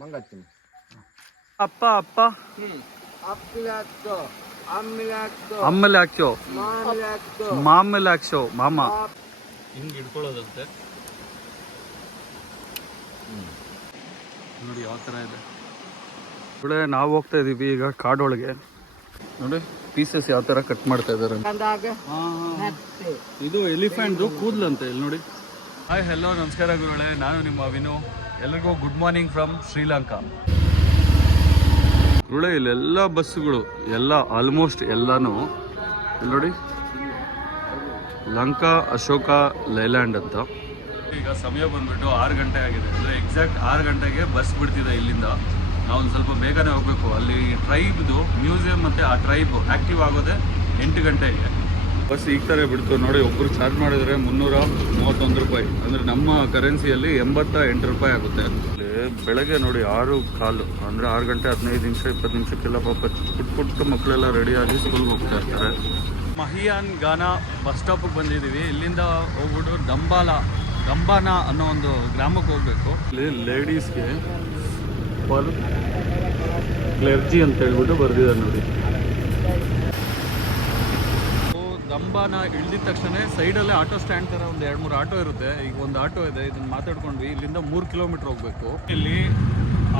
Mangatim. Appa. Appilacto. Ammilacto. Marmalacto. Mama. ಹಿಂಗೆ ಇಟ್ಕೊಳ್ಳೋದಂತೆ ನೋಡಿ ಯಾವ ಥರ ಇದೆ. ഇവിടെ ನಾವು ಹೋಗ್ತಾ ಇದೀವಿ ಈಗ ಕಾಡೊಳಗೆ. ನೋಡಿ ಪೀಸಸ್ ಯಾವ ಥರ ಕಟ್ ಮಾಡ್ತಾ ಇದ್ದಾರೆ. ಇದು ಎಲಿಫೆಂಟ್ದು ಕೂದಲಂತೆ ಇಲ್ಲಿ ನೋಡಿ. ಹಾಯ್ ಹೆಲೋ ನಮಸ್ಕಾರ ಗುರುಗಳೇ, ನಾನು ನಿಮ್ಮ ವಿನು. ಎಲ್ರಿಗೂ ಗುಡ್ ಮಾರ್ನಿಂಗ್ ಫ್ರಮ್ ಶ್ರೀಲಂಕಾ. ಗುರುಗಳೇ ಇಲ್ಲೆಲ್ಲ ಬಸ್ಸುಗಳು ಎಲ್ಲ ಆಲ್ಮೋಸ್ಟ್ ಎಲ್ಲಾನು ಇಲ್ಲಿ ನೋಡಿ ಲಂಕಾ ಅಶೋಕ ಲೈಲ್ಯಾಂಡ್ ಅಂತ. ಈಗ ಸಮಯ ಬಂದ್ಬಿಟ್ಟು 6 ಗಂಟೆ ಆಗಿದೆ. ಅಂದರೆ ಎಕ್ಸಾಕ್ಟ್ 6 ಗಂಟೆಗೆ ಬಸ್ ಬಿಡ್ತಿದೆ ಇಲ್ಲಿಂದ. ನಾವು ಒಂದು ಸ್ವಲ್ಪ ಬೇಗನೆ ಹೋಗಬೇಕು. ಅಲ್ಲಿ ಟ್ರೈಬ್ದು ಮ್ಯೂಸಿಯಂ ಮತ್ತು ಆ ಟ್ರೈಬ್ ಆ್ಯಕ್ಟಿವ್ ಆಗೋದೆ 8 ಗಂಟೆಗೆ. ಬಸ್ ಈಗ ಥರ ಬಿಡ್ತು ನೋಡಿ. ಒಬ್ಬರು ಚಾರ್ಜ್ ಮಾಡಿದರೆ 331 ರೂಪಾಯಿ, ಅಂದರೆ ನಮ್ಮ ಕರೆನ್ಸಿಯಲ್ಲಿ 88 ರೂಪಾಯಿ ಆಗುತ್ತೆ. ಅಲ್ಲಿ ಬೆಳಗ್ಗೆ ನೋಡಿ 6:15 ಅಂದರೆ 6 ಗಂಟೆ 15 ನಿಮಿಷ 20 ನಿಮಿಷಕ್ಕೆಲ್ಲ ಪಾಪ ಪುಟ್ಟ ಮಕ್ಕಳೆಲ್ಲ ರೆಡಿಯಾಗಿ ಸ್ಕೂಲ್ಗೆ ಹೋಗ್ತಾ ಇರ್ತಾರೆ. ಮಹಿಯಾನ್ ಗಾನಾ ಬಸ್ ಸ್ಟಾಪಿಗೆ ಬಂದಿದ್ದೀವಿ. ಇಲ್ಲಿಂದ ಹೋಗ್ಬಿಟ್ಟು ಗಂಬಾನ ಅನ್ನೋ ಒಂದು ಗ್ರಾಮಕ್ಕೆ ಹೋಗಬೇಕು. ಇಲ್ಲಿ ಲೇಡೀಸ್ಗೆ ಪರ್ ಕ್ಲೆರ್ಜಿ ಅಂತ ಹೇಳ್ಬಿಟ್ಟು ಬರ್ದಿದ್ದಾರೆ ನೋಡಿ. ಗಂಬಾನ ಇಳಿದ ತಕ್ಷಣ ಸೈಡಲ್ಲೇ ಆಟೋ ಸ್ಟ್ಯಾಂಡ್ ಥರ ಒಂದು 2-3 ಆಟೋ ಇರುತ್ತೆ. ಈಗ ಒಂದು ಆಟೋ ಇದೆ, ಇದನ್ನು ಮಾತಾಡ್ಕೊಂಡ್ವಿ. ಇಲ್ಲಿಂದ 3 ಕಿಲೋಮೀಟ್ರ್ ಹೋಗಬೇಕು. ಇಲ್ಲಿ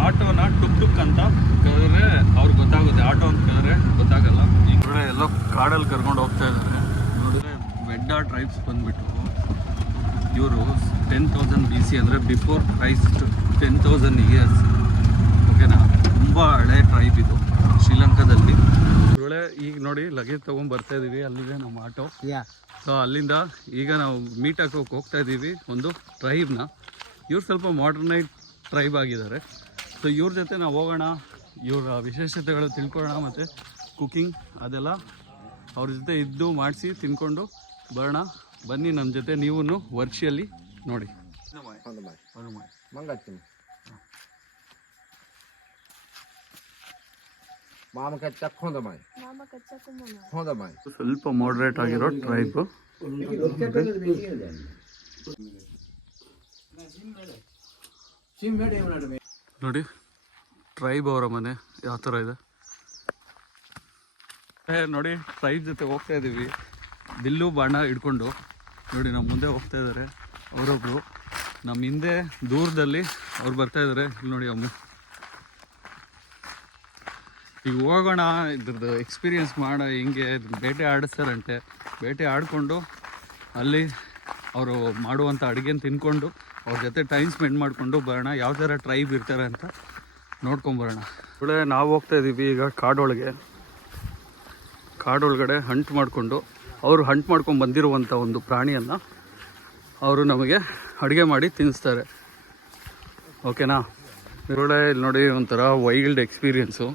ಆಟೋನ ಟುಕ್ ಅಂತ ಕರೆದ್ರೆ ಅವ್ರಿಗೆ ಗೊತ್ತಾಗುತ್ತೆ, ಆಟೋ ಅಂತ ಕರೆದ್ರೆ ಗೊತ್ತಾಗಲ್ಲ. ಈ ಕಡೆ ಎಲ್ಲೋ ಕಾಡಲ್ಲಿ ಕರ್ಕೊಂಡು ಹೋಗ್ತಾ ಇದ್ದಾರೆ. ನೋಡಿದ್ರೆ ವೆಡ್ಡಾ ಟ್ರೈಬ್ಸ್ ಬಂದುಬಿಟ್ಟು ಇವರು 10,000 BC ಅಂದರೆ ಬಿಫೋರ್ ಕ್ರೈಸ್ಟ್ 10,000 ಇಯರ್ಸ್. ಓಕೆನಾ, ತುಂಬ ಹಳೆ ಟ್ರೈಬ್ ಇದು ಶ್ರೀಲಂಕಾದಲ್ಲಿ. ಒಳ್ಳೆ ಈಗ ನೋಡಿ ಲಗೇಜ್ ತೊಗೊಂಡು ಬರ್ತಾ ಇದ್ದೀವಿ. ಅಲ್ಲಿದೆ ನಮ್ಮ ಆಟೋ. ಸೊ ಅಲ್ಲಿಂದ ಈಗ ನಾವು ಮೀಟ್ ಹಾಕೋಕೆ ಹೋಗ್ತಾ ಇದ್ದೀವಿ ಒಂದು ಟ್ರೈಬ್ನ. ಇವ್ರು ಸ್ವಲ್ಪ ಮಾಡರ್ನೈಟ್ ಟ್ರೈಬ್ ಆಗಿದ್ದಾರೆ. ಸೊ ಇವ್ರ ಜೊತೆ ನಾವು ಹೋಗೋಣ, ಇವರ ವಿಶೇಷತೆಗಳು ತಿಳ್ಕೊಳ್ಳೋಣ, ಮತ್ತು ಕುಕ್ಕಿಂಗ್ ಅದೆಲ್ಲ ಅವ್ರ ಜೊತೆ ಇದ್ದು ಮಾಡಿಸಿ ತಿನ್ಕೊಂಡು ಬರೋಣ. ಬನ್ನಿ ನಮ್ಮ ಜೊತೆ, ನೀವು ವರ್ಚಿಯಲ್ಲಿ ನೋಡಿ. ಸ್ವಲ್ಪ ಮಾಡ್ರೇಟ್ ಆಗಿರೋ ಟ್ರೈಬ್ ನೋಡಿ. ಟ್ರೈಬ್ ಅವರ ಮನೆ ಯಾವ ಥರ ಇದೆ ನೋಡಿ. ಟ್ರೈಬ್ ಜೊತೆ ಹೋಗ್ತಾ ಇದ್ದೀವಿ, ಬಿಲ್ಲು ಬಾಣ ಹಿಡ್ಕೊಂಡು. ನೋಡಿ ನಮ್ಮ ಮುಂದೆ ಹೋಗ್ತಾ ಇದ್ದಾರೆ ಅವರೊಬ್ಬರು, ನಮ್ಮ ಹಿಂದೆ ದೂರದಲ್ಲಿ ಅವ್ರು ಬರ್ತಾ ಇದ್ದಾರೆ. ಇಲ್ಲಿ ನೋಡಿ ಅಮ್ಮ. ಈಗ ಹೋಗೋಣ, ಇದ್ರದ್ದು ಎಕ್ಸ್ಪೀರಿಯೆನ್ಸ್ ಮಾಡೋ ಹೆಂಗೆ ಬೇಟೆ ಆಡಿಸ್ತಾರಂತೆ. ಬೇಟೆ ಆಡಿಕೊಂಡು ಅಲ್ಲಿ ಅವರು ಮಾಡುವಂಥ ಅಡುಗೆನ ತಿನ್ಕೊಂಡು ಅವ್ರ ಜೊತೆ ಟೈಮ್ ಸ್ಪೆಂಡ್ ಮಾಡಿಕೊಂಡು ಬರೋಣ. ಯಾವ ಥರ ಟ್ರೈಬ್ ಇರ್ತಾರೆ ಅಂತ ನೋಡ್ಕೊಂಬರೋಣ. ಒಳ್ಳೆ ನಾವು ಹೋಗ್ತಾ ಇದ್ದೀವಿ ಈಗ ಕಾಡೊಳಗಡೆ ಹಂಟ್ ಮಾಡಿಕೊಂಡು, ಅವರು ಹಂಟ್ ಮಾಡ್ಕೊಂಡು ಬಂದಿರುವಂಥ ಒಂದು ಪ್ರಾಣಿಯನ್ನು ಅವರು ನಮಗೆ ಅಡುಗೆ ಮಾಡಿ ತಿನ್ನಿಸ್ತಾರೆ. ಓಕೆನಾ. ಒಳ್ಳೆ ಇಲ್ಲಿ ನೋಡಿ ಒಂಥರ ವೈಲ್ಡ್ ಎಕ್ಸ್ಪೀರಿಯೆನ್ಸು.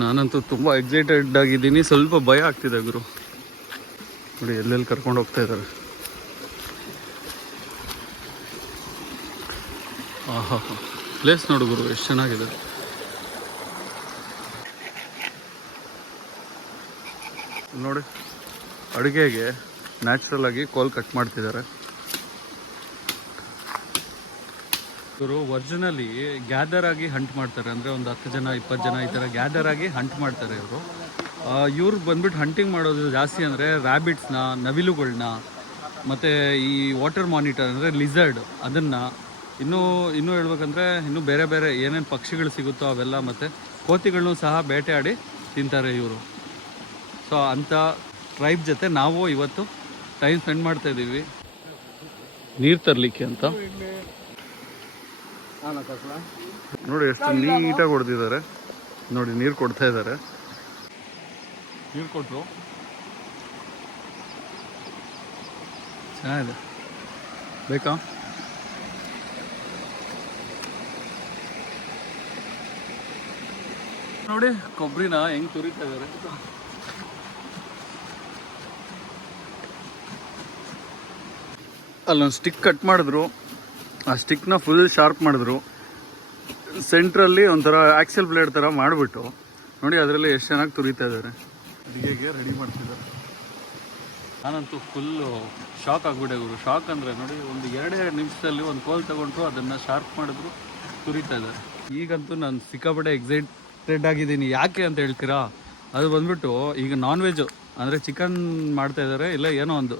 ನಾನಂತೂ ತುಂಬ ಎಕ್ಸೈಟೆಡ್ ಆಗಿದ್ದೀನಿ. ಸ್ವಲ್ಪ ಭಯ ಆಗ್ತಿದೆ ಗುರು. ನೋಡಿ ಎಲ್ಲೆಲ್ಲಿ ಕರ್ಕೊಂಡು ಹೋಗ್ತಾ ಇದ್ದಾರೆ. ಆಹಾ, ಪ್ಲೇಸ್ ನೋಡು ಗುರು ಎಷ್ಟು ಚೆನ್ನಾಗಿದೆ. ನೋಡಿ ಅಡುಗೆಗೆ ನ್ಯಾಚುರಲ್ ಆಗಿ ಕೋಲ್ ಕಟ್ ಮಾಡ್ತಿದ್ದಾರೆ ಇವರು. ಒರಿಜಿನಲಿ ಗ್ಯಾದರ್ ಆಗಿ ಹಂಟ್ ಮಾಡ್ತಾರೆ, ಅಂದರೆ ಒಂದು 10 ಜನ 20 ಜನ ಈ ಥರ ಗ್ಯಾದರ್ ಆಗಿ ಹಂಟ್ ಮಾಡ್ತಾರೆ ಇವರು. ಇವ್ರು ಬಂದ್ಬಿಟ್ಟು ಹಂಟಿಂಗ್ ಮಾಡೋದು ಜಾಸ್ತಿ ಅಂದರೆ ರ್ಯಾಬಿಟ್ಸ್ನ, ನವಿಲುಗಳನ್ನ, ಮತ್ತು ಈ ವಾಟರ್ ಮಾನಿಟರ್ ಅಂದರೆ ಲಿಸರ್ಡ್, ಅದನ್ನು ಇನ್ನೂ ಹೇಳ್ಬೇಕಂದ್ರೆ ಇನ್ನೂ ಬೇರೆ ಬೇರೆ ಏನೇನು ಪಕ್ಷಿಗಳು ಸಿಗುತ್ತೋ ಅವೆಲ್ಲ, ಮತ್ತು ಕೋತಿಗಳನ್ನೂ ಸಹ ಬೇಟೆಯಾಡಿ ತಿಂತಾರೆ ಇವರು. ಸೊ ಅಂಥ ಟ್ರೈಬ್ ಜೊತೆ ನಾವು ಇವತ್ತು ಟೈಮ್ ಸ್ಪೆಂಡ್ ಮಾಡ್ತಾ ಇದ್ದೀವಿ ನೀರು ತರಲಿಕ್ಕೆ ಅಂತ. ನೋಡಿ ಎಷ್ಟು ನೀಟಾಗಿ ಹೊಡೆದಿದ್ದಾರೆ ನೋಡಿ. ನೀರು ಕೊಡ್ತಾ ಇದ್ದಾರೆ. ನೀರು ಕೊಟ್ಟರು ಚೆನ್ನಾಗಿದೆ. ಬೇಕಾ? ನೋಡಿ ಕೊಬ್ಬರಿನ ಹೆಂಗೆ ತುರಿತಾ ಇದ್ದಾರೆ. ಅಲ್ಲೊಂದು ಸ್ಟಿಕ್ ಕಟ್ ಮಾಡಿದ್ರು, ಆ ಸ್ಟಿಕ್ನ ಫುಲ್ ಶಾರ್ಪ್ ಮಾಡಿದ್ರು. ಸೆಂಟ್ರಲ್ಲಿ ಒಂಥರ ಆಕ್ಸೆಲ್ ಬ್ಲೇಡ್ ಥರ ಮಾಡಿಬಿಟ್ಟು ನೋಡಿ ಅದರಲ್ಲಿ ಎಷ್ಟು ಚೆನ್ನಾಗಿ ತುರಿತಾ ಇದ್ದಾರೆ. ಅಡುಗೆಗೆ ರೆಡಿ ಮಾಡ್ತಿದ್ದಾರೆ. ನಾನಂತೂ ಫುಲ್ಲು ಶಾಕ್ ಆಗಿಬಿಟ್ಟೆ ಗುರು. ಶಾಕ್ ಅಂದರೆ ನೋಡಿ, ಒಂದು 2 ನಿಮಿಷದಲ್ಲಿ ಒಂದು ಕೋಲ್ ತಗೊಂಡ್ರು, ಅದನ್ನು ಶಾರ್ಪ್ ಮಾಡಿದ್ರು, ತುರಿತಾ ಇದ್ದಾರೆ. ಈಗಂತೂ ನಾನು ಸಿಕ್ಕಾಪಟ್ಟೆ ಎಕ್ಸೈಟೆಡ್ ಆಗಿದ್ದೀನಿ. ಯಾಕೆ ಅಂತ ಹೇಳ್ತೀರಾ? ಅದು ಬಂದ್ಬಿಟ್ಟು ಈಗ ನಾನ್ ವೆಜ್ಜು ಅಂದರೆ ಚಿಕನ್ ಮಾಡ್ತಾಯಿದ್ದಾರೆ, ಇಲ್ಲ ಏನೋ ಒಂದು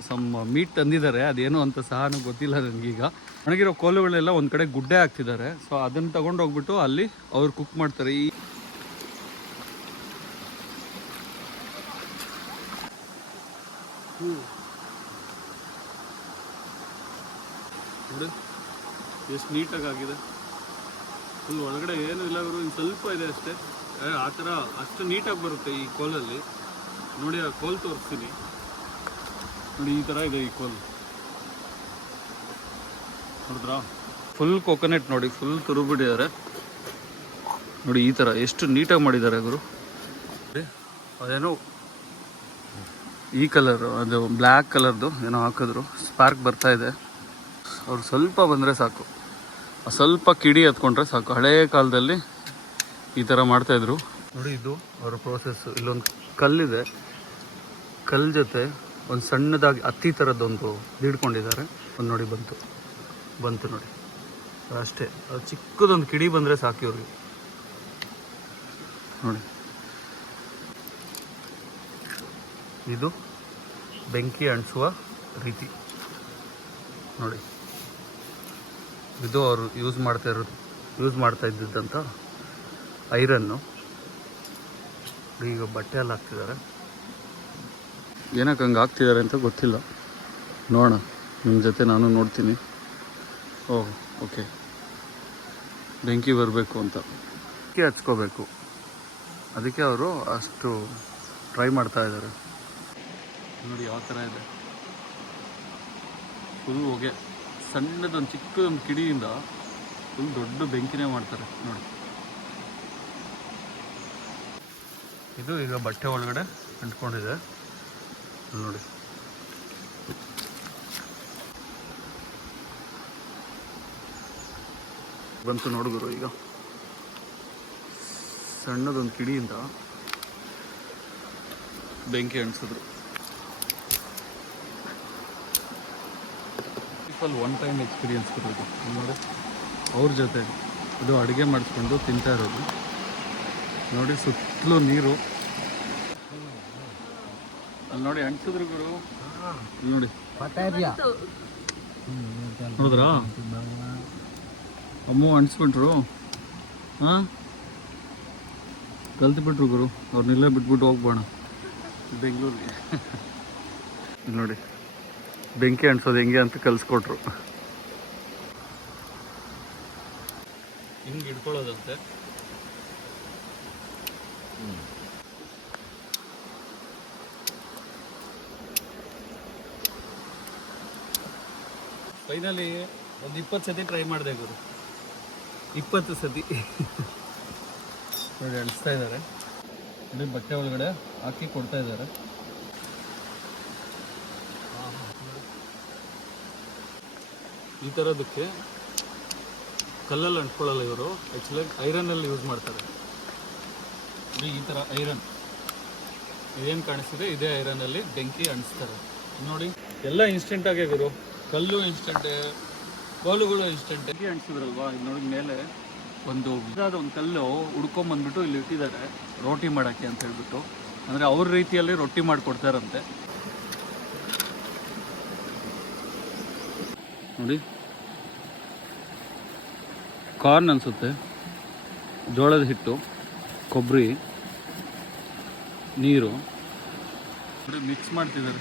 ಮೀಟ್ ತಂದಿದ್ದಾರೆ, ಅದೇನೋ ಅಂತ ಸಹ ಗೊತ್ತಿಲ್ಲ ನನಗೀಗ. ಒಣಗಿರೋ ಕೋಲುಗಳೆಲ್ಲ ಒಂದು ಕಡೆ ಗುಡ್ಡೆ ಹಾಕ್ತಿದ್ದಾರೆ. ಸೊ ಅದನ್ನು ತಗೊಂಡು ಹೋಗ್ಬಿಟ್ಟು ಅಲ್ಲಿ ಅವ್ರು ಕುಕ್ ಮಾಡ್ತಾರೆ. ನೋಡಿ ಎಷ್ಟು ನೀಟಾಗಿ ಆಗಿದೆ. ಫುಲ್ ಒಳಗಡೆ ಏನೂ ಇಲ್ಲ ಗುರು, ಇನ್ನು ಸ್ವಲ್ಪ ಇದೆ ಅಷ್ಟೇ. ಆ ಥರ ಅಷ್ಟು ನೀಟಾಗಿ ಬರುತ್ತೆ ಈ ಕೋಲಲ್ಲಿ. ನೋಡಿ ಆ ಕೋಲ್ ತೋರಿಸ್ತೀನಿ ನೋಡಿ, ಈ ಥರ ಇದೆ ಈ ಕೋಲ್. ನೋಡಿದ್ರಾ? ಫುಲ್ ಕೊಕೊನೆಟ್ ನೋಡಿ, ಫುಲ್ ತುರುಬಿಟ್ಟಿದ್ದಾರೆ ನೋಡಿ. ಈ ಥರ ಎಷ್ಟು ನೀಟಾಗಿ ಮಾಡಿದ್ದಾರೆ ಗುರು. ಅದೇನೋ ಈ ಕಲರು, ಅದು ಬ್ಲ್ಯಾಕ್ ಕಲರ್ದು ಏನೋ ಹಾಕಿದ್ರು, ಸ್ಪಾರ್ಕ್ ಬರ್ತಾ ಇದೆ. ಅವ್ರು ಸ್ವಲ್ಪ ಬಂದರೆ ಸಾಕು, ಸ್ವಲ್ಪ ಕಿಡಿ ಹತ್ಕೊಂಡ್ರೆ ಸಾಕು. ಹಳೆಯ ಕಾಲದಲ್ಲಿ ಈ ಥರ ಮಾಡ್ತಾಯಿದ್ರು ನೋಡಿ. ಇದು ಅವರ ಪ್ರೋಸೆಸ್ಸು. ಇಲ್ಲೊಂದು ಕಲ್ಲಿದೆ, ಕಲ್ಲು ಜೊತೆ ಒಂದು ಸಣ್ಣದಾಗಿ ಹತ್ತಿ ಥರದ್ದೊಂದು ಹಿಡ್ಕೊಂಡಿದ್ದಾರೆ. ಒಂದು ನೋಡಿ ಬಂತು ನೋಡಿ, ಅಷ್ಟೇ. ಅದು ಚಿಕ್ಕದೊಂದು ಕಿಡಿ ಬಂದರೆ ಸಾಕು ಇವ್ರಿಗೆ ನೋಡಿ. ಇದು ಬೆಂಕಿ ಅಂಟಿಸುವ ರೀತಿ ನೋಡಿ. ಇದು ಅವರು ಯೂಸ್ ಮಾಡ್ತಾ ಇದ್ದಿದ್ದಂಥ ಐರನ್ನು. ಈಗ ಬಟ್ಟೆ ಎಲ್ಲ ಹಾಕ್ತಿದ್ದಾರೆ. ಏನಕ್ಕೆ ಹಂಗೆ ಹಾಕ್ತಿದ್ದಾರೆ ಅಂತ ಗೊತ್ತಿಲ್ಲ, ನೋಡೋಣ. ನಿಮ್ಮ ಜೊತೆ ನಾನು ನೋಡ್ತೀನಿ. ಓಹ್ ಓಕೆ, ಬೆಂಕಿ ಬರಬೇಕು ಅಂತ ಬೆಂಕಿ ಹಚ್ಕೋಬೇಕು, ಅದಕ್ಕೆ ಅವರು ಅಷ್ಟು ಟ್ರೈ ಮಾಡ್ತಾ ಇದ್ದಾರೆ ನೋಡಿ. ಯಾವ ಥರ ಇದೆ, ಫುಲ್ ಹೊಗೆ. ಸಣ್ಣದೊಂದು ಚಿಕ್ಕದೊಂದು ಕಿಡಿಯಿಂದ ಫುಲ್ ದೊಡ್ಡ ಬೆಂಕಿನೇ ಮಾಡ್ತಾರೆ ನೋಡಿ. ಇದು ಈಗ ಬಟ್ಟೆ ಒಳಗಡೆ ಅಂಟ್ಕೊಂಡಿದೆ ನೋಡಿ. ಬಂತು ನೋಡಿದ್ರು. ಈಗ ಸಣ್ಣದೊಂದು ಕಿಡಿಯಿಂದ ಬೆಂಕಿ ಅಂಟಿಸಿದ್ರು. ಒನ್ ಟೈಮ್ ಎಕ್ಸ್ಪೀರಿಯನ್ಸ್ ಇರೋದು ನೋಡಿ. ಅವ್ರ ಜೊತೆ ಇದು ಅಡುಗೆ ಮಾಡಿಸ್ಕೊಂಡು ತಿಂತಾ ಇರೋದು ನೋಡಿ. ಸುತ್ತಲೂ ನೀರು ಅಲ್ಲಿ ನೋಡಿ, ಅಂಟಿಸಿದ್ರು ಗುರು ನೋಡಿ. ನೋಡಿದ್ರಾ? ಅಮ್ಮ ಅಂಟಿಸ್ಬಿಟ್ರು. ಹಾಂ, ಕಲ್ತ್ಬಿಟ್ರು ಗುರು. ಅವ್ರನ್ನೆಲ್ಲ ಬಿಟ್ಬಿಟ್ಟು ಹೋಗ್ಬೋಣ ಬೆಂಗಳೂರಿಗೆ. ನೋಡಿ ಬೆಂಕಿ ಅಂಟಿಸೋದು ಹೆಂಗೆ ಅಂತ ಕಲಿಸ್ಕೊಟ್ರು. ಹಿಂಗೆ ಇಟ್ಕೊಳ್ಳೋದಂತೆ. ಫೈನಲಿ ಒಂದು 20 ಸತಿ ಟ್ರೈ ಮಾಡಿದೆ ಗುರು. 20 ಸತಿ ನೋಡಿ ಅಂಟಿಸ್ತಾ ಇದ್ದಾರೆ. ನೋಡಿ ಬಟ್ಟೆ ಒಳಗಡೆ ಹಾಕಿ ಕೊಡ್ತಾ ಇದ್ದಾರೆ. ಈ ಥರದಕ್ಕೆ ಕಲ್ಲಲ್ಲಿ ಅಂಟ್ಕೊಳ್ಳಲ್ಲ ಇವರು, ಆ್ಯಕ್ಚುಲಾಗಿ ಐರನ್ನಲ್ಲಿ ಯೂಸ್ ಮಾಡ್ತಾರೆ. ಈ ಥರ ಐರನ್ ಇದೇನು ಕಾಣಿಸ್ತಿದೆ, ಇದೇ ಐರನ್ನಲ್ಲಿ ಬೆಂಕಿ ಅಂಟಿಸ್ತಾರೆ ನೋಡಿ. ಎಲ್ಲ ಇನ್ಸ್ಟೆಂಟಾಗೇ ಗುರು. ಕಲ್ಲು ಇನ್ಸ್ಟೆಂಟೇ, ಕೋಲುಗಳು ಇನ್ಸ್ಟೆಂಟ್. ಬೆಂಕಿ ಅಂಟಿಸಿದ್ರಲ್ವಾ, ಇಲ್ಲಿ ನೋಡಿ ಮೇಲೆ ಒಂದು ಕಲ್ಲು ಹುಡ್ಕೊಂಬಂದ್ಬಿಟ್ಟು ಇಲ್ಲಿ ಇಟ್ಟಿದ್ದಾರೆ ರೋಟಿ ಮಾಡೋಕ್ಕೆ ಅಂತ ಹೇಳ್ಬಿಟ್ಟು. ಅಂದರೆ ಅವ್ರ ರೀತಿಯಲ್ಲಿ ರೊಟ್ಟಿ ಮಾಡಿಕೊಡ್ತಾರಂತೆ ನೋಡಿ. ಕಾರ್ನ್ ಅನಿಸುತ್ತೆ, ಜೋಳದ ಹಿಟ್ಟು, ಕೊಬ್ಬರಿ, ನೀರು ಮಿಕ್ಸ್ ಮಾಡ್ತಿದ್ದಾರೆ.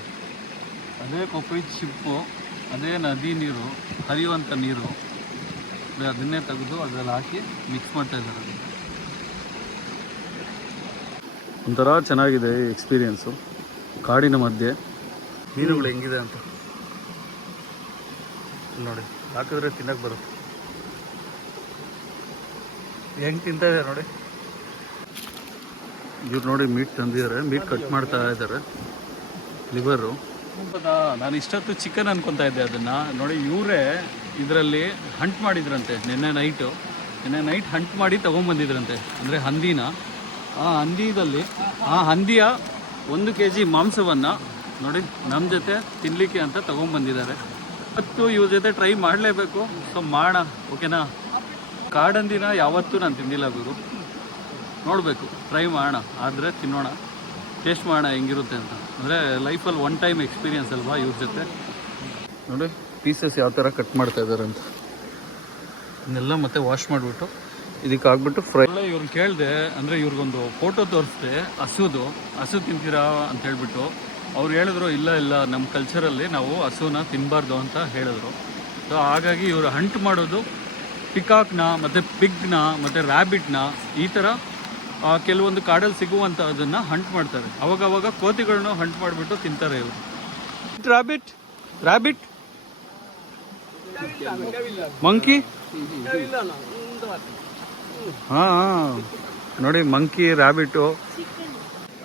ಅದೇ ಕೊಬ್ಬರಿ ಚಿಪ್ಪು, ಅದೇ ನದಿ ನೀರು, ಹರಿಯುವಂಥ ನೀರು, ಅದನ್ನೇ ತೆಗೆದು ಅದರಲ್ಲಿ ಹಾಕಿ ಮಿಕ್ಸ್ ಮಾಡ್ತಾಯಿದ್ದಾರೆ. ಒಂಥರ ಚೆನ್ನಾಗಿದೆ ಈ ಎಕ್ಸ್ಪೀರಿಯೆನ್ಸು. ಕಾಡಿನ ಮಧ್ಯೆ ಮೀನುಗಳು ಹೆಂಗಿದೆ ಅಂತ ನೋಡಿ. ಹಾಕಿದ್ರೆ ತಿನ್ನಕ್ಕೆ ಬರುತ್ತೆ. ಹೆಂಗೆ ತಿಂತಾ ಇದೆ ನೋಡಿ. ಇವ್ರು ನೋಡಿ ಮೀಟ್ ತಂದಿದ್ದಾರೆ, ಮೀಟ್ ಕಟ್ ಮಾಡ್ತಾ ಇದ್ದಾರೆ. ಲಿವರು ನಾನು ಇಷ್ಟೊತ್ತು ಚಿಕನ್ ಅನ್ಕೊತಾ ಇದ್ದೆ ಅದನ್ನು ನೋಡಿ. ಇವರೇ ಇದರಲ್ಲಿ ಹಂಟ್ ಮಾಡಿದ್ರಂತೆ ನಿನ್ನೆ ನೈಟ್ ಹಂಟ್ ಮಾಡಿ ತೊಗೊಂಬಂದಿದ್ರಂತೆ. ಅಂದರೆ ಹಂದಿನ, ಆ ಹಂದಿಯ 1 kg ಮಾಂಸವನ್ನು ನೋಡಿ ನಮ್ಮ ಜೊತೆ ತಿನ್ನಲಿಕ್ಕೆ ಅಂತ ತೊಗೊಂಬಂದಿದ್ದಾರೆ. ಮತ್ತು ಇವ್ರ ಜೊತೆ ಟ್ರೈ ಮಾಡಲೇಬೇಕು. ಸೊ ಮಾಡೋಣ, ಓಕೆನಾ? ಕಾಡಂದಿನ ಯಾವತ್ತೂ ನಾನು ತಿಂದಿಲ್ಲ ಗುರು, ನೋಡಬೇಕು, ಟ್ರೈ ಮಾಡೋಣ, ಆದರೆ ತಿನ್ನೋಣ, ಟೇಸ್ಟ್ ಮಾಡೋಣ ಹೆಂಗಿರುತ್ತೆ ಅಂತ. ಅಂದರೆ ಲೈಫಲ್ಲಿ ಒನ್ ಟೈಮ್ ಎಕ್ಸ್ಪೀರಿಯನ್ಸ್ ಅಲ್ವಾ ಇವ್ರ ಜೊತೆ. ನೋಡಿ ಪೀಸಸ್ ಯಾವ ಥರ ಕಟ್ ಮಾಡ್ತಾ ಇದ್ದಾರೆ ಅಂತ. ಇದನ್ನೆಲ್ಲ ಮತ್ತೆ ವಾಶ್ ಮಾಡಿಬಿಟ್ಟು ಇದಕ್ಕೆ ಹಾಕ್ಬಿಟ್ಟು ಫ್ರೈ. ಇವ್ರನ್ನ ಕೇಳಿದೆ, ಅಂದರೆ ಇವ್ರಿಗೊಂದು ಫೋಟೋ ತೋರಿಸ್ದೆ ಹಸು ತಿಂತೀರಾ ಅಂತ ಹೇಳ್ಬಿಟ್ಟು. ಅವ್ರು ಹೇಳಿದ್ರು ಇಲ್ಲ ನಮ್ಮ ಕಲ್ಚರಲ್ಲಿ ನಾವು ಹಸುನ ತಿನ್ನಬಾರ್ದು ಅಂತ ಹೇಳಿದ್ರು. ಸೊ ಹಾಗಾಗಿ ಇವರು ಹಂಟ್ ಮಾಡೋದು ಪಿಕಾಕ್ನ ಮತ್ತು ಪಿಗ್ನ ಮತ್ತು ರ್ಯಾಬಿಟ್ನ, ಈ ಥರ ಕೆಲವೊಂದು ಕಾಡಲ್ಲಿ ಸಿಗುವಂಥದ್ದನ್ನು ಹಂಟ್ ಮಾಡ್ತಾರೆ. ಅವಾಗವಾಗ ಕೋತಿಗಳನ್ನೂ ಹಂಟ್ ಮಾಡಿಬಿಟ್ಟು ತಿಂತಾರೆ ಇವರು. ರ್ಯಾಬಿಟ್ ಮಂಕಿ, ಹಾಂ ನೋಡಿ ಮಂಕಿ, ರ್ಯಾಬಿಟು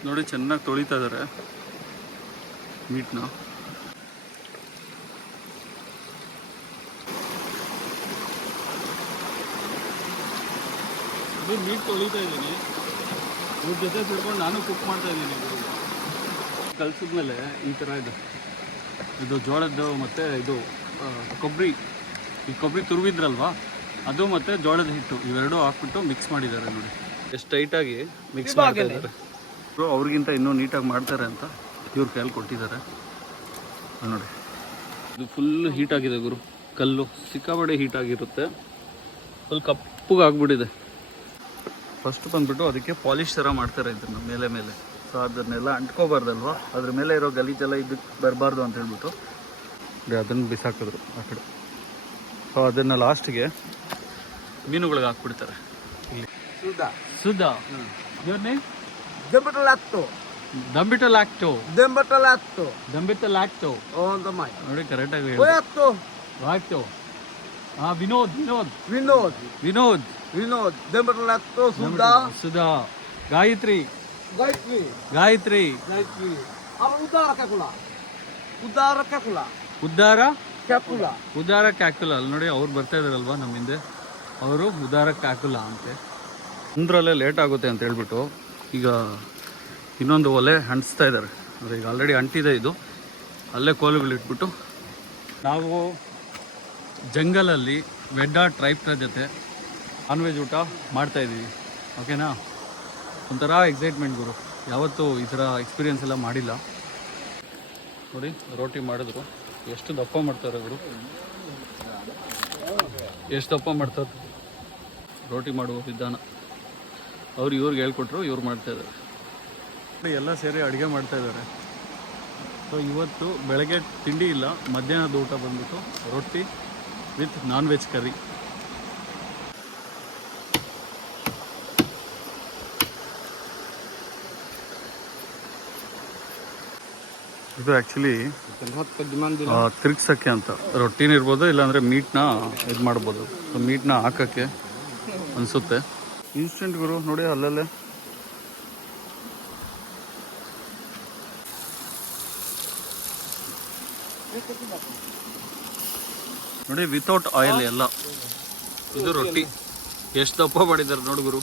ನೋಡಿ ಚೆನ್ನಾಗಿ ತೊಳಿತಾ ಇದ್ದಾರೆ ಮೀಟ್ನ. ಇದು ಮೀಟ್ ತೊಳಿತಾ ಇದ್ದೀನಿ, ಇವ್ರ ಜೊತೆ ತಿಳ್ಕೊಂಡು ನಾನು ಕುಕ್ ಮಾಡ್ತಾ ಇದ್ದೀನಿ. ಕಲಿಸಿದ್ಮೇಲೆ ಈ ಥರ ಇದು ಜೋಳದ್ದು ಮತ್ತು ಇದು ಕೊಬ್ಬರಿ, ಈ ಕೊಬ್ಬರಿ ತುರುವಿದ್ರಲ್ವಾ ಅದು ಮತ್ತು ಜೋಳದ ಹಿಟ್ಟು ಇವೆರಡೂ ಹಾಕ್ಬಿಟ್ಟು ಮಿಕ್ಸ್ ಮಾಡಿದ್ದಾರೆ. ನೋಡಿ ಎಷ್ಟು ಟೈಟಾಗಿ ಮಿಕ್ಸ್ ಮಾಡಿದ್ದಾರೆ. ಅವ್ರಿಗಿಂತ ಇನ್ನೂ ನೀಟಾಗಿ ಮಾಡ್ತಾರೆ ಅಂತ ಇವ್ರ ಕೈಯಲ್ಲಿ ಕೊಟ್ಟಿದ್ದಾರೆ. ನೋಡಿ ಇದು ಫುಲ್ ಹೀಟಾಗಿದೆ ಗುರು, ಕಲ್ಲು ಸಿಕ್ಕಾಬಡೆ ಹೀಟಾಗಿರುತ್ತೆ, ಫುಲ್ ಕಪ್ಪಗೆ ಆಗ್ಬಿಟ್ಟಿದೆ. ಫಸ್ಟ್ ಬಂದುಬಿಟ್ಟು ಅದಕ್ಕೆ ಪಾಲಿಶ್ ಥರ ಮಾಡ್ತಾರೆ ಇದನ್ನು ಮೇಲೆ. ಸೊ ಅದನ್ನೆಲ್ಲ ಅಂಟ್ಕೋಬಾರ್ದಲ್ವ, ಅದ್ರ ಮೇಲೆ ಇರೋ ಗಲೀಜೆಲ್ಲ ಇದಕ್ಕೆ ಬರಬಾರ್ದು ಅಂತ ಹೇಳ್ಬಿಟ್ಟು ಅದನ್ನು ಬಿಸಾಕಿದ್ರು ಆ ಕಡೆ. ಸೊ ಅದನ್ನು ಲಾಸ್ಟಿಗೆ ಮೀನುಗಳಿಗೆ ಹಾಕ್ಬಿಡ್ತಾರೆ. ಇಲ್ಲಿ ಸುಧಾ ದಂಬಿಟೋ ನೋಡಿ ಕರೆಕ್ಟಾಗಿ ಹಾಂ. ವಿನೋದ್ ಸುಧಾ ಗಾಯತ್ರಿ ಉದಾರ ಕ್ಯಾಕುಲ ಅಲ್ಲಿ ನೋಡಿ ಅವ್ರು ಬರ್ತಾ ಇದಾರಲ್ವಾ ನಮ್ಮ ಹಿಂದೆ, ಅವರು ಉದಾರ ಕ್ಯಾಕುಲ ಅಂತೆ. ಅಂದ್ರಲ್ಲೇ ಲೇಟ್ ಆಗುತ್ತೆ ಅಂತ ಹೇಳ್ಬಿಟ್ಟು ಈಗ ಇನ್ನೊಂದು ಒಲೆ ಅಂಟಿಸ್ತಾ ಇದ್ದಾರೆ. ಅಂದರೆ ಈಗ ಆಲ್ರೆಡಿ ಅಂಟಿದೆ, ಇದು ಅಲ್ಲೇ ಕೋಲುಗಳು ಇಟ್ಬಿಟ್ಟು ನಾವು ಜಂಗಲಲ್ಲಿ ವೆಡ್ಡಾ ಟ್ರೈಬ್ನ ಜೊತೆ ನಾನ್ ವೆಜ್ ಊಟ ಮಾಡ್ತಾಯಿದ್ದೀವಿ, ಓಕೆನಾ? ಒಂಥರ ಎಕ್ಸೈಟ್ಮೆಂಟ್ ಗುರು, ಯಾವತ್ತೂ ಈ ಥರ ಎಕ್ಸ್ಪೀರಿಯನ್ಸ್ ಎಲ್ಲ ಮಾಡಿಲ್ಲ. ನೋಡಿ ರೋಟಿ ಮಾಡಿದ್ರು, ಎಷ್ಟು ದಪ್ಪ ಮಾಡ್ತಾರೆ ಅವರು, ಎಷ್ಟು ದಪ್ಪ ಮಾಡ್ತಾರೆ ರೋಟಿ ಮಾಡುವ ವಿಧಾನ. ಅವ್ರು ಇವ್ರಿಗೆ ಹೇಳ್ಕೊಟ್ರು, ಇವ್ರು ಮಾಡ್ತಾಯಿದ್ದಾರೆ. ಎಲ್ಲ ಸೇರಿ ಅಡುಗೆ ಮಾಡ್ತಾಯಿದ್ದಾರೆ. ಸೊ ಇವತ್ತು ಬೆಳಗ್ಗೆ ತಿಂಡಿ ಇಲ್ಲ, ಮಧ್ಯಾಹ್ನದ ಊಟ ಬಂದ್ಬಿಟ್ಟು ರೊಟ್ಟಿ ವಿತ್ ನಾನ್ ವೆಜ್ ಕರಿ. ಇದು ಆ್ಯಕ್ಚುಲಿ ತಿರುಗ್ಸೋಕ್ಕೆ ಅಂತ, ರೊಟ್ಟಿನ ಇರ್ಬೋದು, ಇಲ್ಲಾಂದರೆ ಮೀಟ್ನ ಇದು ಮಾಡ್ಬೋದು. ಸೊ ಮೀಟ್ನ ಹಾಕೋಕ್ಕೆ ಅನಿಸುತ್ತೆ. ಇನ್ಸ್ಟೆಂಟ್ ಗುರು ನೋಡಿ ಅಲ್ಲಲ್ಲೇ. ನೋಡಿ ವಿತೌಟ್ ಆಯಿಲ್ ಎಲ್ಲ. ಇದು ರೊಟ್ಟಿ ಎಷ್ಟು ದಪ್ಪ ಮಾಡಿದ್ದಾರೆ ನೋಡಿ ಗುರು.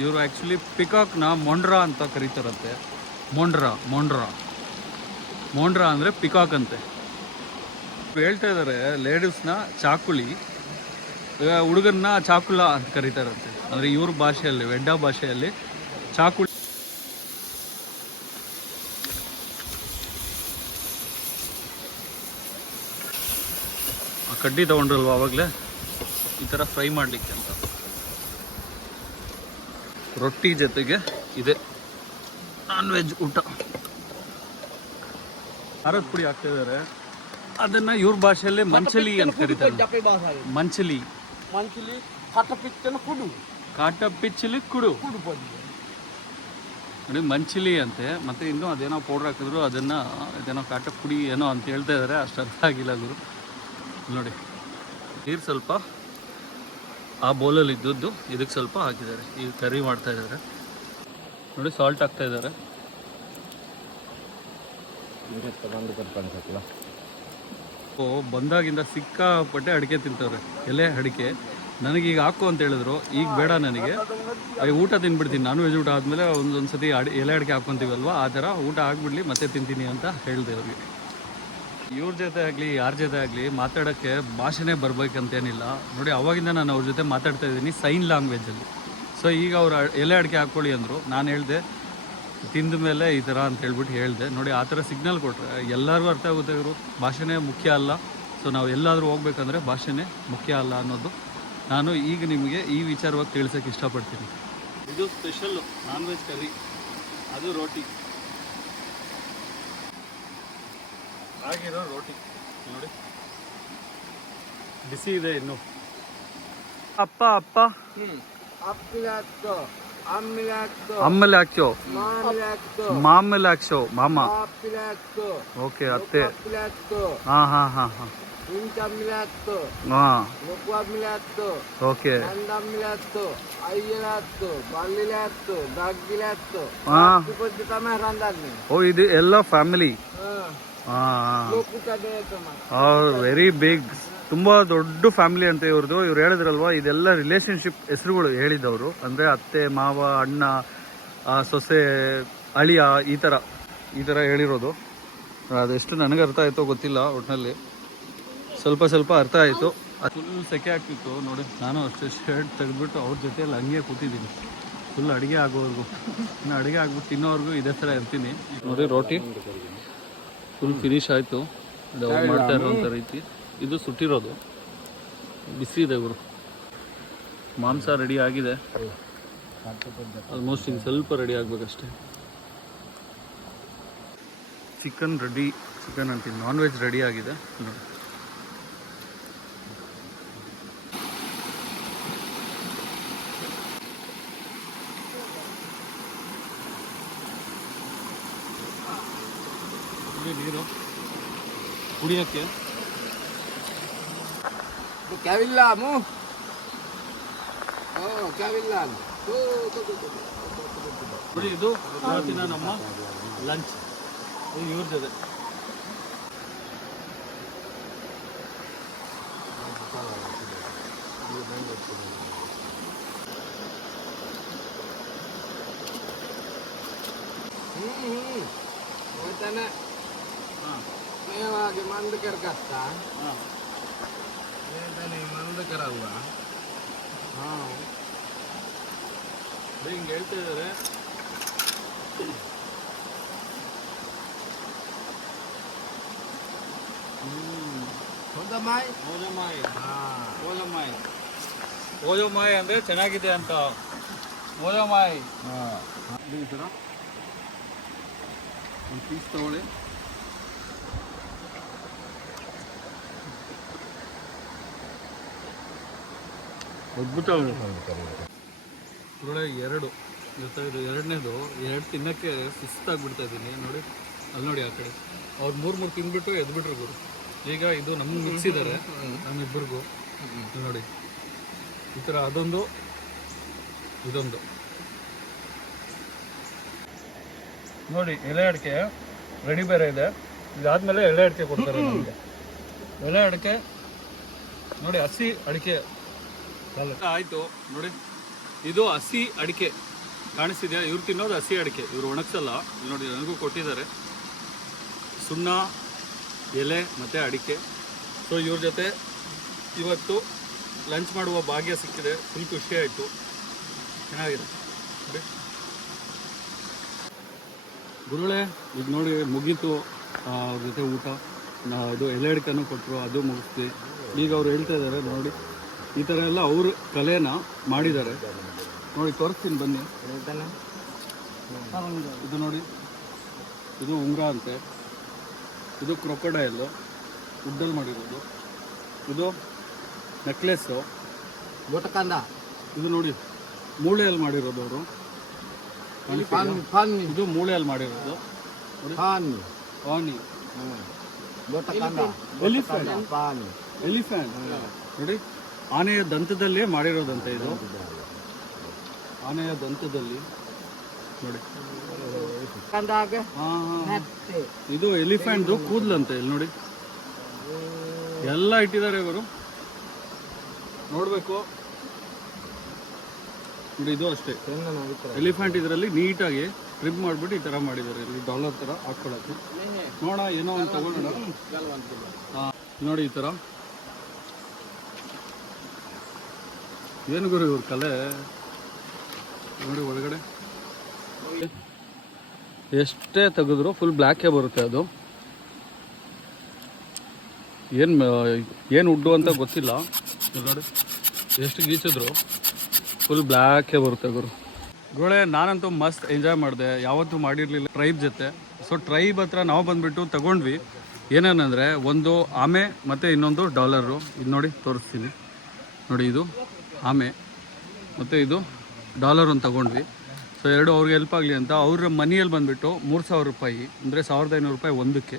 ಇವರು ಆ್ಯಕ್ಚುಲಿ ಪಿಕಾಕ್ನ ಮೊಂಡ್ರಾ ಅಂತ ಕರೀತಾರಂತೆ. ಮೊಂಡ್ರಾ ಅಂದರೆ ಪಿಕಾಕ್ ಅಂತೆ. ಹೇಳ್ತಾ ಇದ್ದಾರೆ ಲೇಡೀಸ್ನ ಚಾಕುಳಿ, ಹುಡುಗನ್ನ ಚಾಕುಲ ಅಂತ ಕರೀತಾರಂತೆ. ಅಂದರೆ ಇವ್ರ ಭಾಷೆಯಲ್ಲಿ, ವೆಡ್ಡಾ ಭಾಷೆಯಲ್ಲಿ ಚಾಕುಳಿ. ಆ ಕಡ್ಡಿ ತೊಗೊಂಡ್ರಲ್ವ ಆವಾಗಲೇ, ಈ ಥರ ಫ್ರೈ ಮಾಡಲಿಕ್ಕೆ ಅಂತ. ರೊಟ್ಟಿ ಜೊತೆಗೆ ಇದೆ ನಾನ್ ವೆಜ್ ಊಟ. ಖಾರದ ಪುಡಿ ಹಾಕ್ತಾ ಇದ್ದಾರೆ, ಅದನ್ನ ಇವ್ರ ಭಾಷೆಯಲ್ಲಿ ಮಂಚಲಿ ಅಂತ ಕರೀತಾರೆ. ಮಂಚಲಿ ಕಾಟಪಿಚ್ಚಲಿ ಕುಡು ನೋಡಿ ಮಂಚಲಿ ಅಂತೆ. ಮತ್ತೆ ಇನ್ನೂ ಅದೇನೋ ಪೌಡ್ರ್ ಹಾಕಿದ್ರು, ಅದನ್ನು ಅದೇನೋ ಕಾಟ ಪುಡಿ ಏನೋ ಅಂತ ಹೇಳ್ತಾ ಇದ್ದಾರೆ, ಅಷ್ಟು ಅರ್ಥ ಆಗಿಲ್ಲ ಗುರು. ನೋಡಿ ನೀರು ಸ್ವಲ್ಪ ಆ ಬೌಲಲ್ಲಿ ಇದ್ದದ್ದು ಇದಕ್ಕೆ ಸ್ವಲ್ಪ ಹಾಕಿದ್ದಾರೆ, ಈಗ ಕರಿ ಮಾಡ್ತಾ ಇದ್ದಾರೆ. ನೋಡಿ ಸಾಲ್ಟ್ ಹಾಕ್ತಾ ಇದ್ದಾರೆ. ಬಂದಾಗಿಂದ ಸಿಕ್ಕಾಪಟ್ಟೆ ಅಡಿಕೆ ತಿಂತವ್ರೆ, ಎಲೆ ಅಡಿಕೆ. ನನಗೀಗ ಹಾಕು ಅಂತ ಹೇಳಿದ್ರು. ಈಗ ಬೇಡ ನನಗೆ, ಊಟ ತಿನ್ಬಿಡ್ತೀನಿ, ನಾನ್ ವೆಜ್ ಊಟ ಆದಮೇಲೆ ಒಂದೊಂದು ಸತಿ ಎಲೆ ಅಡಿಕೆ ಹಾಕ್ಕೊತೀವಲ್ವ, ಆ ಥರ ಊಟ ಆಗಿಬಿಡ್ಲಿ ಮತ್ತೆ ತಿಂತೀನಿ ಅಂತ ಹೇಳಿದೆ ಅವ್ರಿಗೆ. ಇವ್ರ ಜೊತೆ ಆಗಲಿ ಯಾರ ಜೊತೆ ಆಗಲಿ ಮಾತಾಡೋಕ್ಕೆ ಭಾಷೆನೇ ಬರ್ಬೇಕಂತೇನಿಲ್ಲ ನೋಡಿ. ಅವಾಗಿಂದ ನಾನು ಅವ್ರ ಜೊತೆ ಮಾತಾಡ್ತಾ ಇದ್ದೀನಿ ಸೈನ್ ಲ್ಯಾಂಗ್ವೇಜಲ್ಲಿ. ಸೊ ಈಗ ಅವ್ರು ಎಲೆ ಅಡಿಕೆ ಹಾಕ್ಕೊಳ್ಳಿ ಅಂದರು. ನಾನು ಹೇಳಿದೆ ತಿಂದ ಮೇಲೆ ಈ ಥರ ಅಂತ ಹೇಳ್ಬಿಟ್ಟು ಹೇಳಿದೆ ನೋಡಿ. ಆ ಥರ ಸಿಗ್ನಲ್ ಕೊಟ್ಟರೆ ಎಲ್ಲರಿಗೂ ಅರ್ಥ ಆಗುತ್ತೆ. ಇವರು ಭಾಷೆನೇ ಮುಖ್ಯ ಅಲ್ಲ, ಸೊ ನಾವು ಎಲ್ಲಾದರೂ ಹೋಗ್ಬೇಕಂದ್ರೆ ಭಾಷೆನೇ ಮುಖ್ಯ ಅಲ್ಲ ಅನ್ನೋದು ನಾನು ಈಗ ನಿಮಗೆ ಈ ವಿಚಾರವಾಗಿ ತಿಳಿಸೋಕ್ಕೆ ಇಷ್ಟಪಡ್ತೀನಿ. ಇದು ಸ್ಪೆಷಲ್ಲು ನಾನ್ ವೆಜ್ ಕರಿ, ಅದು ರೋಟಿ, ಆಗಿರೋ ರೋಟಿ ನೋಡಿ, ಬಿಸಿ ಇದೆ ಇನ್ನು. ಅಪ್ಪ ಅಪ್ಪ ಅಮ್ಮಲ್ಲಿ ಹಾಕ್ಸೋ, ಮಾಮಲ್ಲಿ ಹಾಕ್ಸೋ, ಮಾಮ. ಓಕೆ ಅತ್ತೆ. ಹಾಂ ಹಾಂ ಹಾಂ ಹಾಂ ಹಾಂ ಓಕೆ. ಓ ಇದು ಎಲ್ಲ ಫ್ಯಾಮಿಲಿ. ವೆರಿ ಬಿಗ್, ತುಂಬಾ ದೊಡ್ಡ ಫ್ಯಾಮಿಲಿ ಅಂತ ಇವ್ರದ್ದು. ಇವ್ರು ಹೇಳಿದ್ರಲ್ವಾ, ಇದೆಲ್ಲ ರಿಲೇಶನ್ಶಿಪ್ ಹೆಸರುಗಳು ಹೇಳಿದವರು, ಅಂದ್ರೆ ಅತ್ತೆ ಮಾವ ಅಣ್ಣ ಸೊಸೆ ಅಳಿಯ ಈ ತರ ಹೇಳಿರೋದು. ಅದೆಷ್ಟು ನನಗೆ ಅರ್ಥ ಆಯ್ತೋ ಗೊತ್ತಿಲ್ಲ, ಒಟ್ಟಿನಲ್ಲಿ ಸ್ವಲ್ಪ ಅರ್ಥ ಆಯಿತು. ಫುಲ್ ಸೆಕೆ ಆಗ್ತಿತ್ತು ನೋಡಿ. ನಾನು ಅಷ್ಟೇ ಶರ್ಟ್ ತೆಗೆದ್ಬಿಟ್ಟು ಅವ್ರ ಜೊತೆಯಲ್ಲಿ ಹಂಗೆ ಕೂತಿದ್ದೀನಿ ಫುಲ್ ಅಡುಗೆ ಆಗೋವರೆಗೂ. ಇನ್ನು ಅಡುಗೆ ಆಗ್ಬಿಟ್ಟು ತಿನ್ನೋವರೆಗೂ ಇದೇ ಥರ ಇರ್ತೀನಿ ನೋಡಿ. ರೋಟಿ ಫುಲ್ ಫಿನಿಶ್ ಆಯಿತು. ಇದು ಅವ್ರು ಮಾಡ್ತಾ ಇರೋಂಥ ರೀತಿ. ಇದು ಸುಟ್ಟಿರೋದು ಬಿಸಿ ಇದೆ ಗುರು. ಮಾಂಸ ರೆಡಿ ಆಗಿದೆ, ಆಲ್ಮೋಸ್ಟ್ ಹಿಂಗೆ ಸ್ವಲ್ಪ ರೆಡಿ ಆಗಬೇಕಷ್ಟೆ. ಚಿಕನ್ ಅಂತೀನಿ, ನಾನ್ ವೆಜ್ ರೆಡಿ ಆಗಿದೆ ನೋಡಿ. ನೀರು ಕುಡಿಯೋಕ್ಕೆ ನೋಡಿ. ಇದು ಇವತ್ತಿನ ನಮ್ಮ ಲಂಚ್ ಇವ್ರ ಜೊತೆ. मंद कर सकता नहीं, मंद करा हुआ. हाँ ಹಿಂಗೆ ಹೇಳ್ತಾ ಇದ್ದಾರೆ. ಓಜೋಮಾಯ್ ಅಂದರೆ ಚೆನ್ನಾಗಿದೆ ಅಂತ. ಓಜೋಮಾಯ್ ಈ ಥರ ಒಂದು ಪೀಸ್ ತಗೊಳ್ಳಿ. ಅದ್ಭುತ. ಒಳ್ಳೆ ಎರಡು ಗೊತ್ತಾಯಿತು. ಎರಡನೇದು ಎರಡು ತಿನ್ನೋಕ್ಕೆ ಸುಸ್ತಾಗ್ಬಿಡ್ತಾ ಇದ್ದೀನಿ ನೋಡಿ. ಅಲ್ಲಿ ನೋಡಿ ಆ ಕಡೆ ಅವ್ರು ಮೂರು ತಿಂದ್ಬಿಟ್ಟು ಎದ್ಬಿಟ್ರು ಗುರು. ಈಗ ಇದು ನಮ್ಗೆ ಮಿಕ್ಸಿದ್ದಾರೆ ನಮ್ಮಿಬ್ಬರಿಗೂ ನೋಡಿ. ಈ ಥರ ಅದೊಂದು ಇದೊಂದು ನೋಡಿ. ಎಲೆ ಅಡಿಕೆ ರೆಡಿ ಬೇರೆ ಇದೆ. ಇದಾದ್ಮೇಲೆ ಎಲೆ ಅಡಿಕೆ ಕೊಡ್ತಾರೆ ನಮಗೆ. ಎಲೆ ಅಡಿಕೆ ನೋಡಿ, ಹಸಿ ಅಡಿಕೆ ಆಯಿತು ನೋಡಿ. ಇದು ಹಸಿ ಅಡಿಕೆ ಕಾಣಿಸ್ತಿದೆಯಾ? ಇವ್ರು ತಿನ್ನೋದು ಹಸಿ ಅಡಿಕೆ, ಇವರು ಒಣಗಿಸಲ್ಲ ನೋಡಿ. ನನಗೂ ಕೊಟ್ಟಿದ್ದಾರೆ ಸುಣ್ಣ, ಎಲೆ ಮತ್ತು ಅಡಿಕೆ. ಸೊ ಇವ್ರ ಜೊತೆ ಇವತ್ತು ಲಂಚ್ ಮಾಡುವ ಭಾಗ್ಯ ಸಿಕ್ಕಿದೆ. ಫುಲ್ ಖುಷಿ ಆಯಿತು, ಚೆನ್ನಾಗಿದೆ ನೋಡಿ. ಗುರುಗಳೇ ಈಗ ನೋಡಿ ಮುಗೀತು ಅವ್ರ ಜೊತೆ ಊಟ. ಇದು ಎಲೆ ಅಡಿಕೆನೂ ಕೊಟ್ಟರು, ಅದು ಮುಗಿಸ್ತೀವಿ. ಈಗ ಅವ್ರು ಹೇಳ್ತಾ ಇದ್ದಾರೆ ನೋಡಿ, ಈ ಥರ ಎಲ್ಲ ಅವರು ಕಲೆನ ಮಾಡಿದ್ದಾರೆ ನೋಡಿ. ತೋರಿಸ್ತೀನಿ ಬನ್ನಿ. ಇದು ನೋಡಿ, ಇದು ಉಂಗುರ ಅಂತೆ. ಇದು ಕ್ರೊಕೊಡೈಲು ಉಡ್ಡಲ್ಲಿ ಮಾಡಿರೋದು. ಇದು ನೆಕ್ಲೆಸ್ಸು. ಇದು ನೋಡಿ ಮೂಳೆಯಲ್ಲಿ ಮಾಡಿರೋದು ಅವರು. ಇದು ಮೂಳೆಯಲ್ಲಿ ಮಾಡಿರೋದು. ಎಲಿಫೆಂಟ್ ನೋಡಿ, ಆನೆಯ ದಂತದಲ್ಲೇ ಮಾಡಿರೋದಂತೆ ಇದು. ಆನೆಯ ದಂತದಲ್ಲಿ ನೋಡಿ. ಇದು ಎಲಿಫೆಂಟ್ದು ಕೂದಲಂತೆ. ಇಲ್ಲಿ ನೋಡಿ ಎಲ್ಲ ಇಟ್ಟಿದ್ದಾರೆ ಇವರು. ನೋಡಬೇಕು ನೋಡಿ ಇದು ಅಷ್ಟೇ ತೆಂಗಿನ ವಿಕ್ರಯ. ಎಲಿಫೆಂಟ್ ಇದರಲ್ಲಿ ನೀಟಾಗಿ ಟ್ರಿಮ್ ಮಾಡಿಬಿಟ್ಟು ಈ ಥರ ಮಾಡಿದ್ದಾರೆ ಇಲ್ಲಿ ಡಾಲರ್ ಥರ ಹಾಕ್ಕೊಳಕ್ಕೆ. ನೋಡ ಏನೋ ಒಂದು ತಗೊಳ್ಳೋಣ. ಹಾಂ ನೋಡಿ ಈ ಥರ ಏನು ಗುರು ಇವ್ರ ಕಲೆ ನೋಡಿ ಒಳಗಡೆ ಎಷ್ಟೇ ತೆಗೆದ್ರು ಫುಲ್ ಬ್ಲ್ಯಾಕೇ ಬರುತ್ತೆ. ಅದು ಏನು ಉಡ್ಡು ಅಂತ ಗೊತ್ತಿಲ್ಲ. ನೋಡಿ ಎಷ್ಟು ಗೀಚಿದ್ರು ಫುಲ್ ಬ್ಲ್ಯಾಕೇ ಬರುತ್ತೆ ಗುರು. ಗೋಳೆ ನಾನಂತೂ ಮಸ್ತ್ ಎಂಜಾಯ್ ಮಾಡಿದೆ, ಯಾವತ್ತೂ ಮಾಡಿರಲಿಲ್ಲ ಟ್ರೈಬ್ ಜೊತೆ. ಸೊ ಟ್ರೈಬ್ ಹತ್ರ ನಾವು ಬಂದುಬಿಟ್ಟು ತಗೊಂಡ್ವಿ. ಏನೇನಂದರೆ ಒಂದು ಆಮೆ ಮತ್ತು ಇನ್ನೊಂದು ಡಾಲರು. ಇದು ನೋಡಿ ತೋರಿಸ್ತೀನಿ ನೋಡಿ, ಇದು ಆಮೆ ಮತ್ತು ಇದು ಡಾಲರ್ ಒಂದು ತಗೊಂಡ್ವಿ. ಸೊ ಎರಡು ಅವ್ರಿಗೆ ಹೆಲ್ಪ್ ಆಗಲಿ ಅಂತ ಅವ್ರ ಮನಿಯಲ್ಲಿ ಬಂದುಬಿಟ್ಟು 3,000 ರೂಪಾಯಿ ಅಂದರೆ 1,500 ರೂಪಾಯಿ ಒಂದಕ್ಕೆ.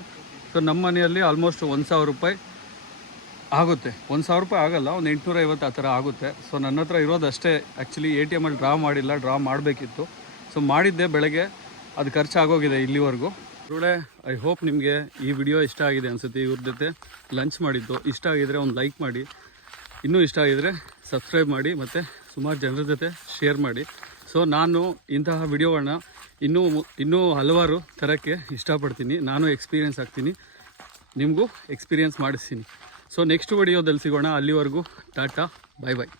ಸೊ ನಮ್ಮ ಮನೆಯಲ್ಲಿ ಆಲ್ಮೋಸ್ಟ್ 1,000 ರೂಪಾಯಿ ಆಗುತ್ತೆ. 1,000 ರೂಪಾಯಿ ಆಗೋಲ್ಲ, ಒಂದು 850 ಆ ಥರ ಆಗುತ್ತೆ. ಸೊ ನನ್ನ ಹತ್ರ ಇರೋದಷ್ಟೇ. ಆ್ಯಕ್ಚುಲಿ ATM ಡ್ರಾ ಮಾಡಿಲ್ಲ, ಡ್ರಾ ಮಾಡಬೇಕಿತ್ತು. ಸೊ ಮಾಡಿದ್ದೆ ಬೆಳಗ್ಗೆ, ಅದು ಖರ್ಚಾಗೋಗಿದೆ ಇಲ್ಲಿವರೆಗೂ. ಇವಳೆ ಐ ಹೋಪ್ ನಿಮಗೆ ಈ ವಿಡಿಯೋ ಇಷ್ಟ ಆಗಿದೆ ಅನಿಸುತ್ತೆ. ಇವ್ರ ಜೊತೆ ಲಂಚ್ ಮಾಡಿದ್ದು ಇಷ್ಟ ಆಗಿದರೆ ಒಂದು ಲೈಕ್ ಮಾಡಿ, ಇನ್ನೂ ಇಷ್ಟ ಆಗಿದರೆ ಸಬ್ಸ್ಕ್ರೈಬ್ ಮಾಡಿ, ಮತ್ತು ಸುಮಾರು ಜನರ ಜೊತೆ ಶೇರ್ ಮಾಡಿ. ಸೊ ನಾನು ಇಂತಹ ವಿಡಿಯೋಗಳನ್ನ ಇನ್ನೂ ಹಲವಾರು ಥರಕ್ಕೆ ಇಷ್ಟಪಡ್ತೀನಿ. ನಾನು ಎಕ್ಸ್ಪೀರಿಯೆನ್ಸ್ ಆಗ್ತೀನಿ, ನಿಮಗೂ ಎಕ್ಸ್ಪೀರಿಯೆನ್ಸ್ ಮಾಡಿಸ್ತೀನಿ. ಸೊ ನೆಕ್ಸ್ಟ್ ವಿಡಿಯೋದಲ್ಲಿ ಸಿಗೋಣ. ಅಲ್ಲಿವರೆಗೂ ಟಾಟಾ, ಬಾಯ್ ಬಾಯ್.